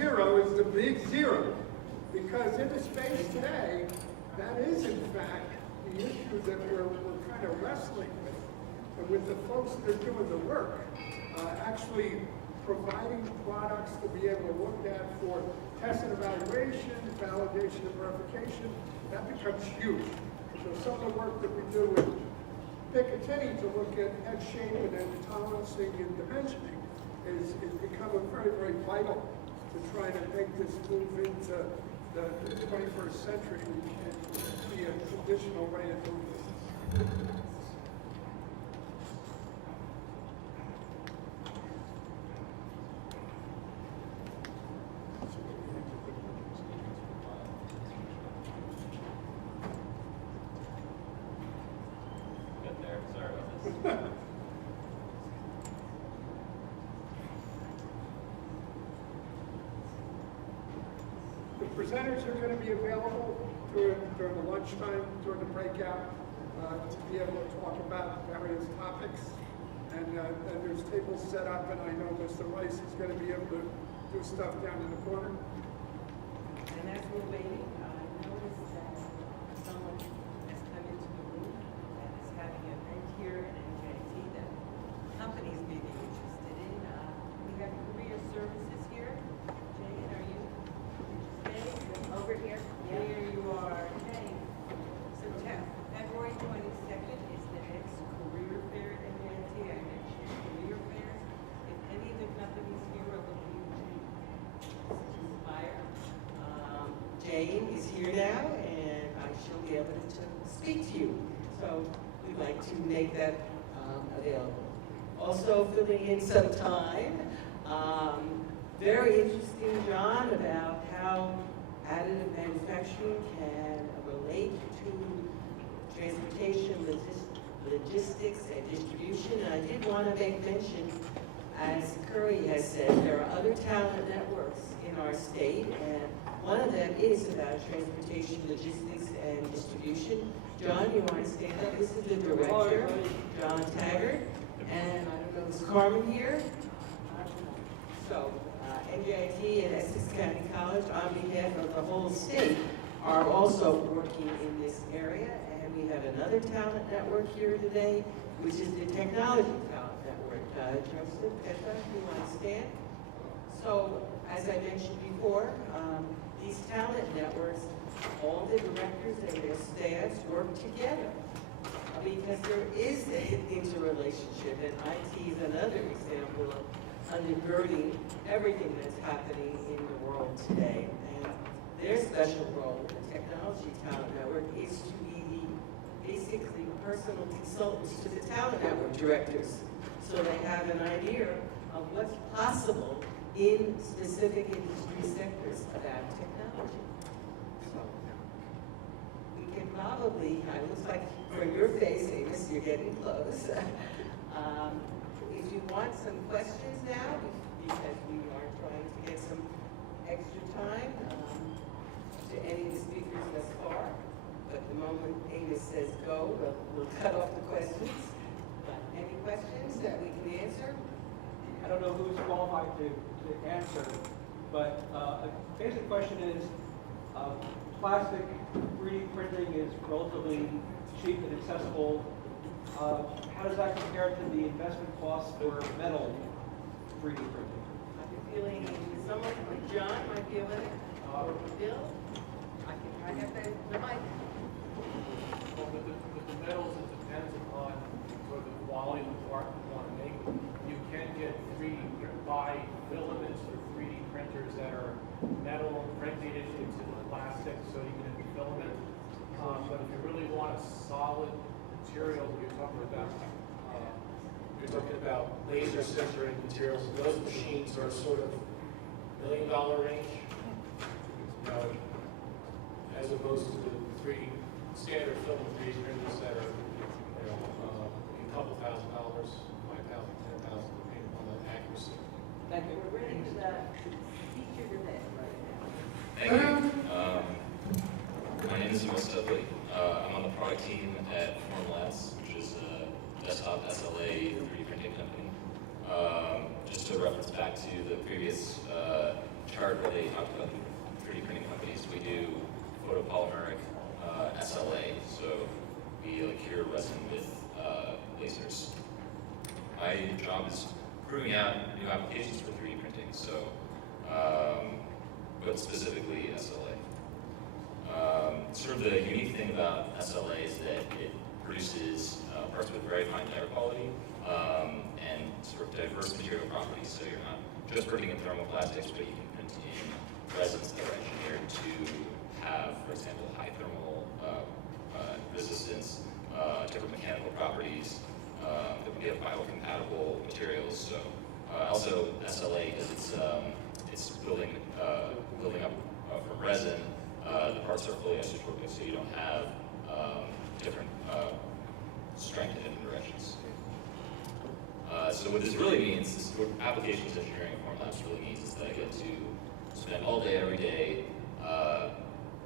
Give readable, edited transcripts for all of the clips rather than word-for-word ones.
zero is the big zero. Because in the space today, that is in fact the issue that we're kind of wrestling with. And with the folks that are doing the work, actually providing products to be able to look at for test and evaluation, validation and verification, that becomes huge. So some of the work that we do with Picatinny to look at head shape and then tolerancing and dimensioning is becoming very, very vital to try to make this move into the 21st century and be a traditional way of doing business. Presenters are going to be available during the lunchtime, during the breakout, to be able to talk about various topics. And there's tables set up, and I know Mr. Rice is going to be able to do stuff down in the corner. And as we're waiting, I noticed that someone has come into the room that is having an event here at NJIT that companies may be interested in. We have career services here. Jane, are you? Over here. Yeah. There you are. Okay. February 22nd is the next career fair at NJIT. I mentioned career fairs. If any of the companies here are looking to inspire, Jane is here now, and she'll be able to speak to you. So we'd like to make that available. Also filling in some time, very interesting, John, about how additive manufacturing can relate to transportation, logistics, and distribution. And I did want to make mention, as Curry has said, there are other talent networks in our state, and one of them is about transportation, logistics, and distribution. John, you want to stand up? This is the director, John Taggart, and I don't know, is Carmen here? So, NJIT and Essex County College, on behalf of the whole state, are also working in this area. And we have another talent network here today, which is the Technology Talent Network. Joseph, Petra, you want to stand? So, as I mentioned before, these talent networks, all the directors and their staffs work together because there is an interrelationship, and IT is another example of undergirding everything that's happening in the world today. And their special role, the Technology Talent Network, is to be the basically personal consultants to the talent network directors, so they have an idea of what's possible in specific industry sectors about technology. So we can probably, it looks like from your face, Amos, you're getting close. If you want some questions now, because we are trying to get some extra time to any of the speakers thus far, but the moment Amos says go, we'll cut off the questions. But any questions that we can answer? I don't know who's qualified to answer, but a basic question is, plastic 3D printing is relatively cheap and accessible. How does that compare to the investment costs for metal 3D printing? I'm feeling someone like John might be able to, or Bill. I have the mic. Well, with the metals, it depends upon sort of the quality of the part you want to make. You can get 3D buy filaments or 3D printers that are metal printed into the plastic, so you can have the filament. But if you really want a solid material, you're talking about laser sintering materials. Those machines are sort of $1 million range, as opposed to the standard film 3D printers that are a couple $1,000, $5,000, $10,000, depending on the accuracy. Thank you. We're ready for the feature today right now. Thank you. My name is Amos Dudley. I'm on the product team at Formlabs, which is a desktop SLA 3D printing company. Just to reference back to the previous chart chart where they talked about 3D printing companies, we do photopolymeric SLA, so we like cure resin with lasers. My job is proving out new applications for 3D printing, so, but specifically SLA. Sort of the unique thing about SLA is that it produces parts with very fine layer quality and sort of diverse material properties. So you're not just printing in thermoplastics, but you can print in resins that are engineered to have, for example, high thermal resistance, different mechanical properties, that would be biocompatible materials. So also SLA, because it's building up from resin. The parts are fully isotropic, so you don't have different strength in different directions. So what this really means, is what applications engineering at Formlabs really means, is that I get to spend all day, every day,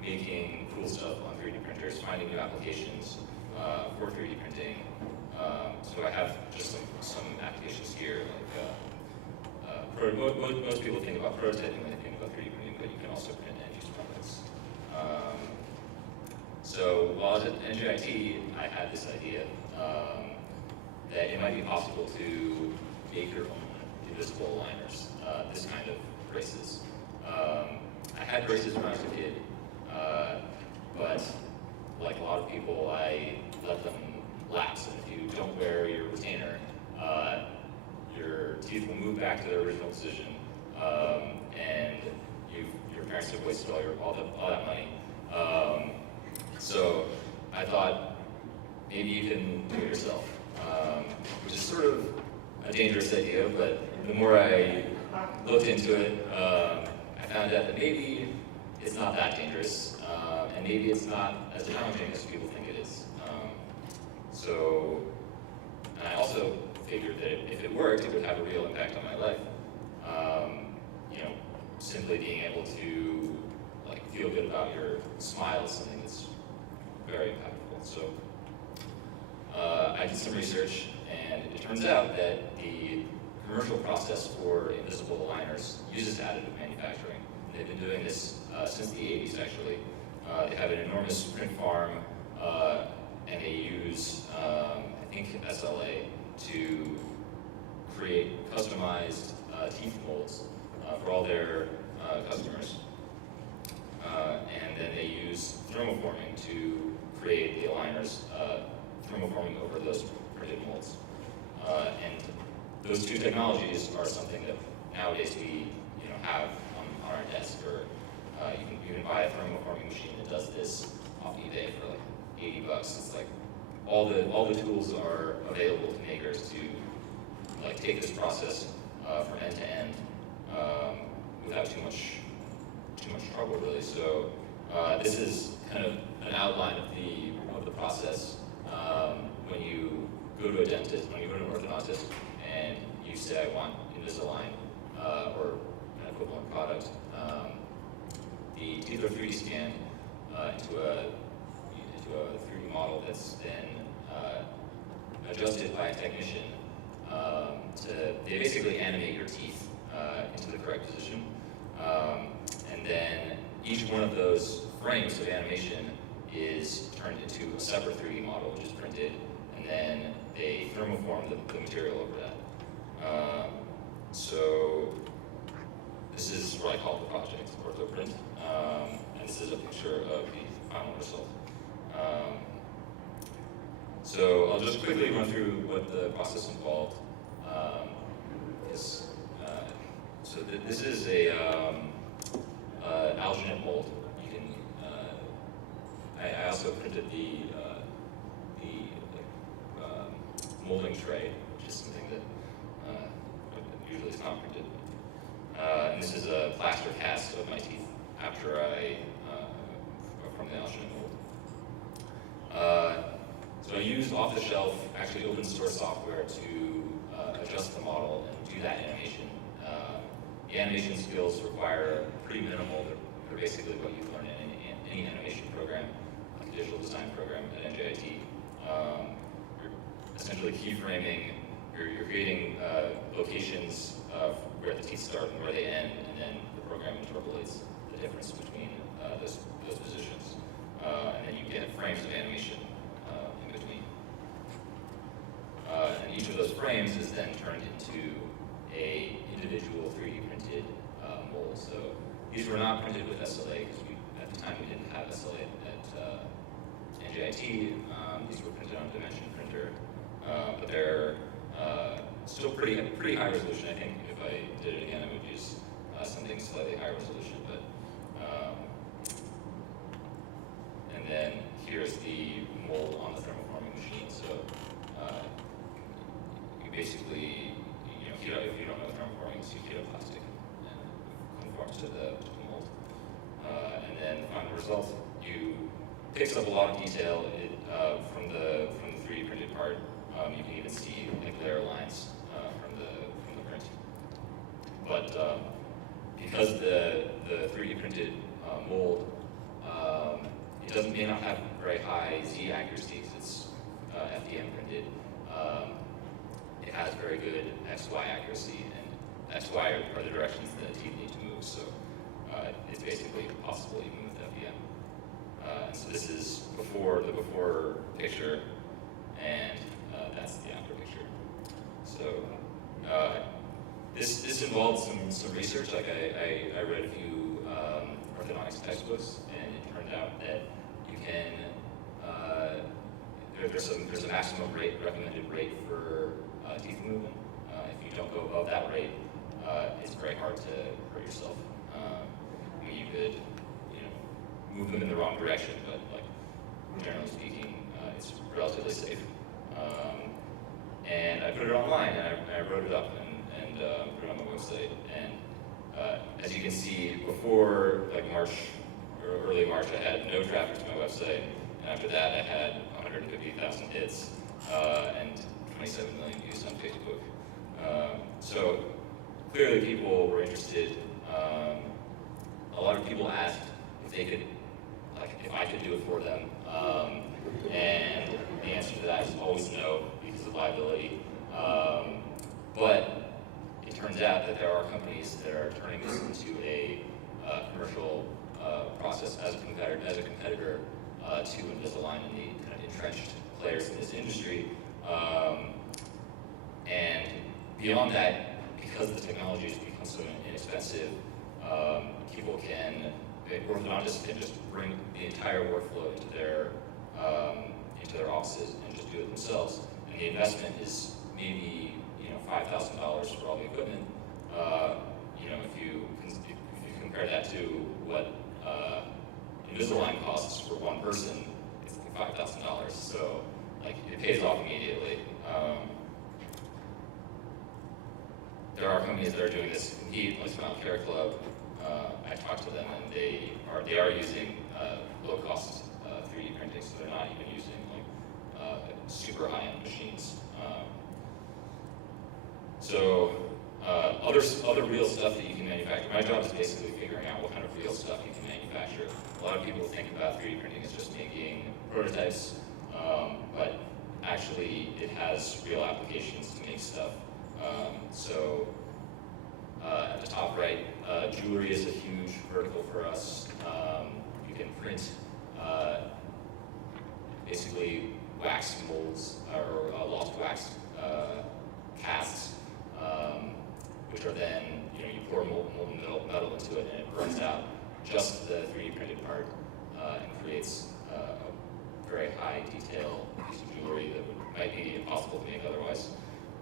making cool stuff on 3D printers, finding new applications for 3D printing. So I have just some applications here, like most people think about prototyping when they think about 3D printing, but you can also print end-use products. So while I was at NJIT, I had this idea that it might be possible to make your own invisible aligners, this kind of braces. I had braces when I was a kid, but like a lot of people, I let them lapse. And if you don't wear your retainer, your teeth will move back to their original position, and your parents have wasted all that money. So I thought maybe you can do it yourself, which is sort of a dangerous idea, but the more I looked into it, I found out that maybe it's not that dangerous, and maybe it's not as challenging as people think it is. And I also figured that if it worked, it would have a real impact on my life. Simply being able to feel good about your smile is something that's very impactful. So I did some research, and it turns out that the commercial process for invisible aligners uses additive manufacturing. They've been doing this since the 80s, actually. They have an enormous print farm, and they use, I think, SLA to create customized teeth molds for all their customers. And then they use thermoforming to create the aligners, thermoforming over those printed molds. And those two technologies are something that nowadays we have on our desk, or you can buy a thermoforming machine that does this off eBay for like $80. It's like all the tools are available to makers to take this process from end to end without too much trouble, really. So this is kind of an outline of the process when you go to a dentist, when you go to an orthodontist, and you say, I want Invisalign or an equivalent product. The teeth are 3D scanned into a 3D model that's then adjusted by a technician they basically animate your teeth into the correct position. And then each one of those frames of animation is turned into a separate 3D model, which is printed, and then they thermoform the material over that. So this is what I call the project, OrthoPrint, and this is a picture of the final result. So I'll just quickly run through what the process involved. So this is a alginate mold. You can. I also printed the molding tray, which is something that usually is not printed. And this is a plaster cast of my teeth after from the alginate mold. So I used off-the-shelf, actually open-source software to adjust the model and do that animation. The animation skills require pretty minimal. They're basically what you learn in any animation program, like a digital design program at NJIT. You're essentially keyframing. You're creating locations where the teeth start and where they end, and then the program interpolates the difference between those positions. And then you get frames of animation in between. And each of those frames is then turned into a individual 3D printed mold. So these were not printed with SLA because at the time we didn't have SLA at NJIT. These were printed on a dimension printer, but they're still pretty high resolution. I think if I did it again, I would use something slightly higher resolution. But and then here's the mold on the thermoforming machine. So you basically, if you don't know what thermoforming is, you heat up plastic and it conforms to the mold. And then the final result, picks up a lot of detail from the 3D printed part. You can even see like layer lines from the print. But because the 3D printed mold, it may not have very high Z accuracy because it's FDM printed. It has very good XY accuracy, and XY are the directions that the teeth need to move. So it's basically impossible even with FDM. And so this is the before picture, and that's the after picture. So this involved some research. Like I read a few orthodontics textbooks, and it turned out that you can there's a maximum recommended rate for teeth movement. If you don't go above that rate, it's very hard to hurt yourself. I mean, you could move them in the wrong direction, but like generally speaking, it's relatively safe. And I put it online, and I wrote it up and put it on my website. And as you can see, before like March or early March, I had no traffic to my website, and after that, I had 150,000 hits and 27 million views on Facebook. So clearly, people were interested. A lot of people asked if they could, if I could do it for them, and the answer to that is always no because of liability. But it turns out that there are companies that are turning this into a commercial process as a competitor to Invisalign and the kind of entrenched players in this industry. And beyond that, because the technology has become so inexpensive, orthodontists can just bring the entire workflow into their offices and just do it themselves. And the investment is maybe $5,000 for all the equipment. If you compare that to what Invisalign costs for one person, it's like $5,000. So it pays off immediately. There are companies that are doing this to compete, like Smile Care Club. I talked to them, and they are using low-cost 3D printing, so they're not even using super high-end machines. Other real stuff that you can manufacture. My job is basically figuring out what kind of real stuff you can manufacture. A lot of people think about 3D printing as just making prototypes, but actually it has real applications to make stuff. At the top right, jewelry is a huge vertical for us. You can print basically wax molds or lost wax casts, which are then, you pour molten metal into it and it burns out just the 3D printed part and creates a very high detail piece of jewelry that might be impossible to make otherwise.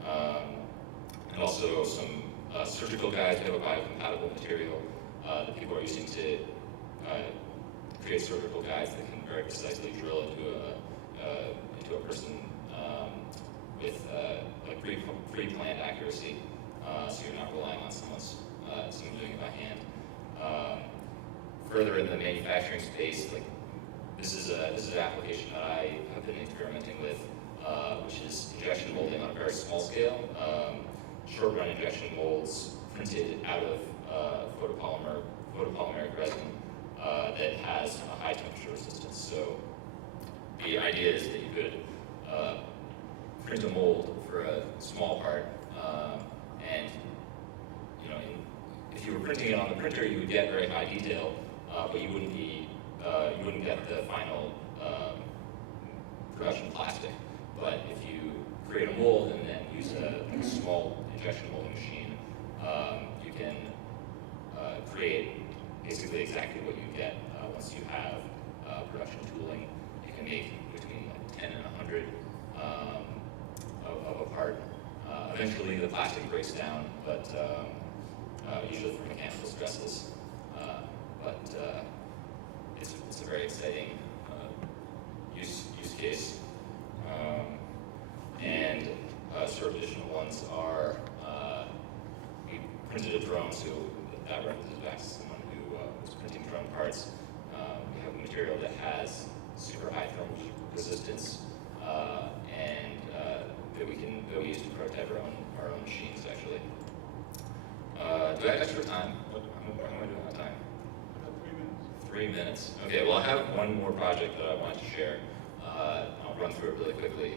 And also some surgical guides. We have a biocompatible material that people are using to create surgical guides that can very precisely drill into a person with pre-planned accuracy. So you're not relying on someone doing it by hand. Further in the manufacturing space, this is an application that I have been experimenting with, which is injection molding on a very small scale. Short-run injection molds printed out of photopolymeric resin that has a high temperature resistance. So the idea is that you could print a mold for a small part, and if you were printing it on the printer, you would get very high detail, but you wouldn't get the final production plastic. But if you create a mold and then use a small injection molding machine, you can create basically exactly what you get once you have production tooling. You can make between like 10 and 100 of a part. Eventually the plastic breaks down, but usually from mechanical stresses. It's a very exciting use case. And sort of additional ones are, we printed a drone, so that references back to someone who was printing drone parts. We have a material that has super high thermal resistance, and that we use to prototype our own machines, actually. Do I have extra time? How am I doing on time? 3 minutes. Okay, well I have one more project that I wanted to share. I'll run through it really quickly.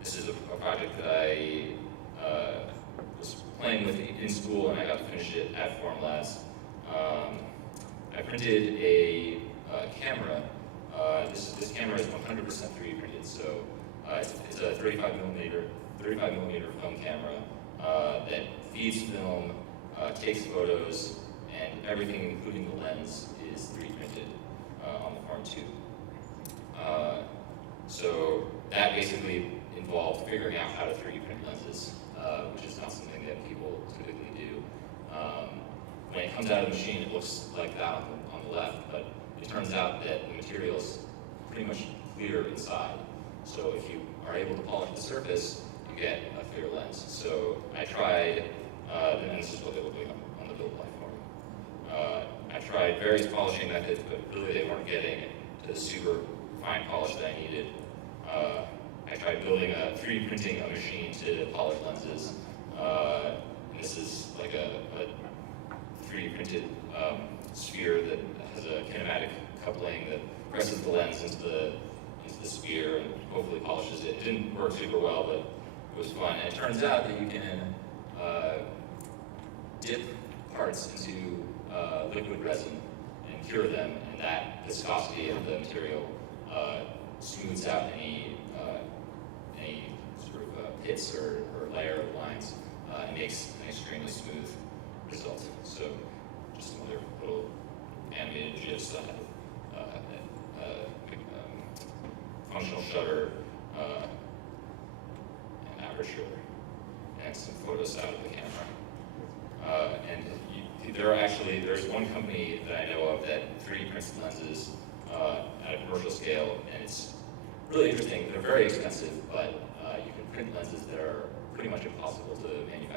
This is a project that I was playing with in school, and I got to finish it at Formlabs. I printed a camera. This camera is 100% 3D printed, so it's a 35 millimeter film camera that feeds film, takes photos, and everything, including the lens, is 3D printed on the Form 2. So that basically involved figuring out how to 3D print lenses, which is not something that people typically do. When it comes out of the machine, it looks like that on the left, but it turns out that the material's pretty much clear inside. So if you are able to polish the surface, you get a clear lens. So I tried, and this is what they look like on the build platform. I tried various polishing methods, but really they weren't getting to the super fine polish that I needed. I tried building 3D printing a machine to polish lenses. This is like a 3D printed sphere that has a kinematic coupling that presses the lens into the sphere and hopefully polishes it. It didn't work super well, but it was fun. And it turns out that you can dip parts into liquid resin and cure them, and that viscosity of the material smooths out any sort of pits or layer of lines and makes an extremely smooth result. So just some other little animated GIFs that have functional shutter, and aperture, and some photos out of the camera. There's one company that I know of that 3D prints lenses at a commercial scale, and it's really interesting. They're very expensive, but you can print lenses that are pretty much impossible to manufacture.